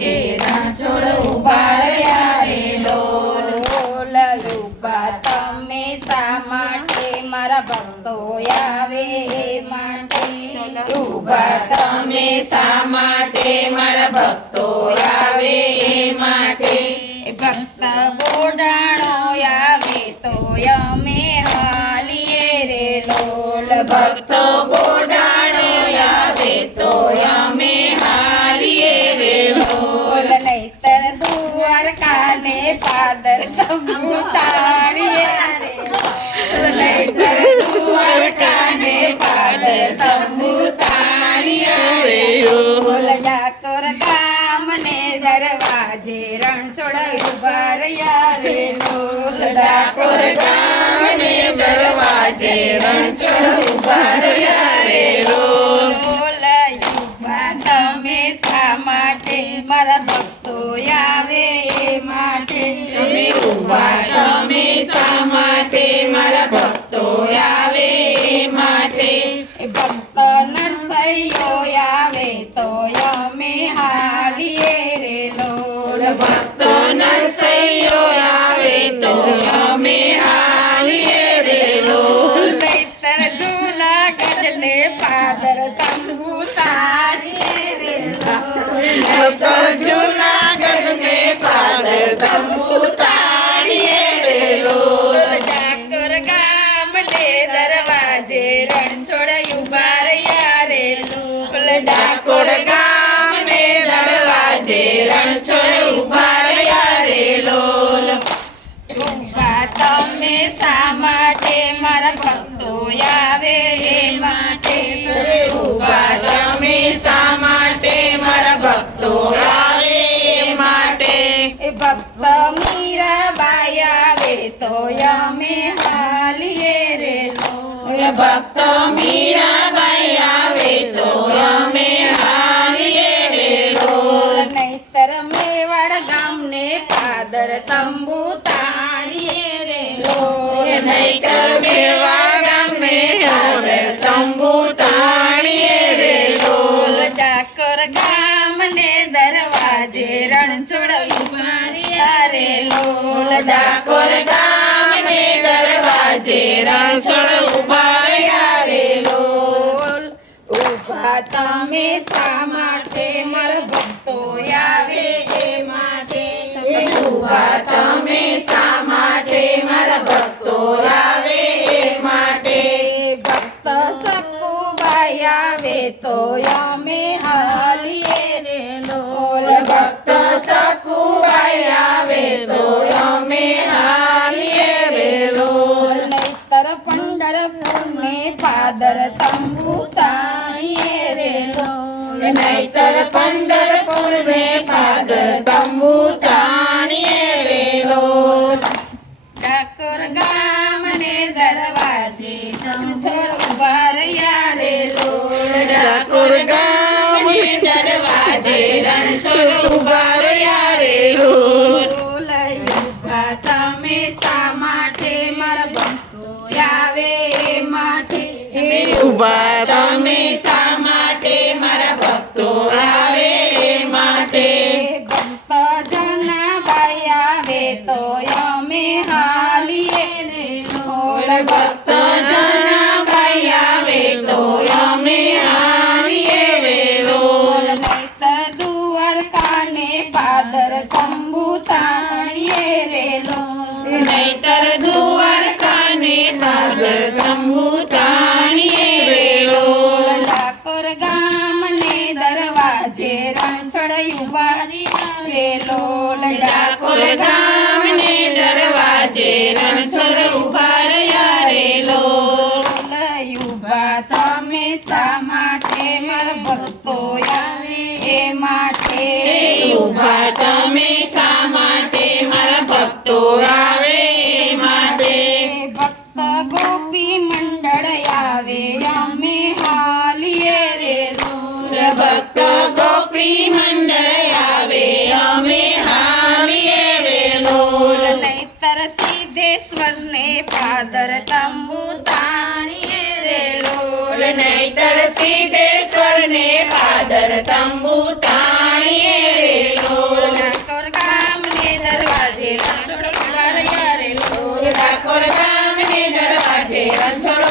દરવાજે રણછોડ ઉભા રહ્યા રે લોલ ઉભા તમે શા માટે મારા ભક્તો આવે એ માટે ઉભા તમે શા માટે મારા ભક્તો આવે એ માટે ભક્ત બોડાણો આવે તો અમે હાલીએ રે લોલ ભક્તો બોડાણો આવે તો અમે હાલીએ રે લોલ નહીતર દ્વારકાને પાદર તંબુ તાણીએ નહીતર દ્વારકાને પાદર તંબુ તાણીએ રે લોલ ડાકોર ગામને દરવાજે રણછોડ ઉભા રહ્યા રે લોલ ડાકોર ગામને દરવાજે રણછોડ ઉભા રહ્યા રે લોલ ઉભા તમે શા માટે મારા ભક્તો આવે એ માટે ઉભા તમે શા માટે મારા ભક્તો આવે એ માટે ભક્ત નરસૈયો આવે તો અમે હાલીએ રે લોલ ભક્તો નરસૈયો આવે તો અમે હાલીએ રે લોલ નહીતર જૂનાગઢને પાદર તંબુ તારીએ રે ભક્તો જૂનાગઢને પાદર તંબુ તાણીએ રે લોલ ડાકોર ગામને દરવાજે રણછોડ ઉભા રહ્યા રે લોલ ડાકોર ગામને દરવાજે રણછોડ ઉભા રહ્યા રે લોલ ઉભા તમે શા માટે મારા ભક્તો આવે એ માટે ઉભા તમે શા માટે મારા ભક્તો આવે એ માટે ભક્ત મીરાબાઈ આવે તો અમે હાલીએ રે લોલ ભક્તો મીરાબાઈ આવે તો અમે હાલીએ રે લોલ નહીતર મેવાડ ગામને પાદર તંબુ તાણીએ રે લોલ નહીતર મેવા ગામને પાદર તંબુ તાણીએ રે લોલ ડાકોર ગામને દરવાજે રણછોડ ઉભા રહ્યા રે લોલ ડાકોર ગામને દરવાજે રણછોડ ઉભા રહ્યા રે લોલ ઉભા તમે શા માટે મારા ભક્તો આવે એ માટે ઉભા તમે શા માટે મારા ભક્તો આવે એ માટે ભક્ત સકુબાઈ આવે તો અમે હાલીએ રે લોલ ભક્ત સકુબાઈ આવે તો અમે હાલીએ રે લોલ નહીતર પંઢરપુરને પાદર તંબુ તાણીએ રે લોલ નહીતર પંઢરપુરને પાદર તંબુ તાણીએ રે લોલ ડાકોર ગામને દરવાજે રણછોડ ઉભા રહ્યા રે લોલ ડાકોર ગામને દરવાજે રણછોડ ઉભા રહ્યા રે લોલ ઉભા તમે શા માટે મારા ભક્તો આવે એ માટે ઉભા તમે શા માટે મારા ભક્તો આવે એ માટે ભક્ત જનાબાઈ આવે તો અમે હાલીએ રે લોલ ભક્ત જનાબાઈ આવે તો અમે હાલીએ રે લોલ નહીતર દ્વારકાને પાદર તંબુ તાણીએ રે લોલ નહીતર દ્વારકાને પાદર તંબુ તાણીએ રે લોલ ડાકોર ગામને દરવાજે રણછોડ ઉભા રહ્યા રે લોલ ડાકોર ગામને દરવાજે રણછોડ ઉભા રહ્યા રે લોલ ઉભા તમે શા માટે મારા ભક્તો આવે એ માટે ઉભા તમે શા માટે મારા ભક્તો આવે એ માટે ભક્ત ગોપી મંડળ આવે અમે હાલીએ રે લોલ ભક્ત ગોપી મંડળ આવે અમે હાલીએ રે લોલ નહીતર સિદ્ધેશ્વરને પાદર તંબુ તાણીએ રે લોલ નહીતર સિદ્ધેશ્વરને પાદર તંબુ તાણીએ રે લોલ ઓર ગામને દરવાજે રણછોડો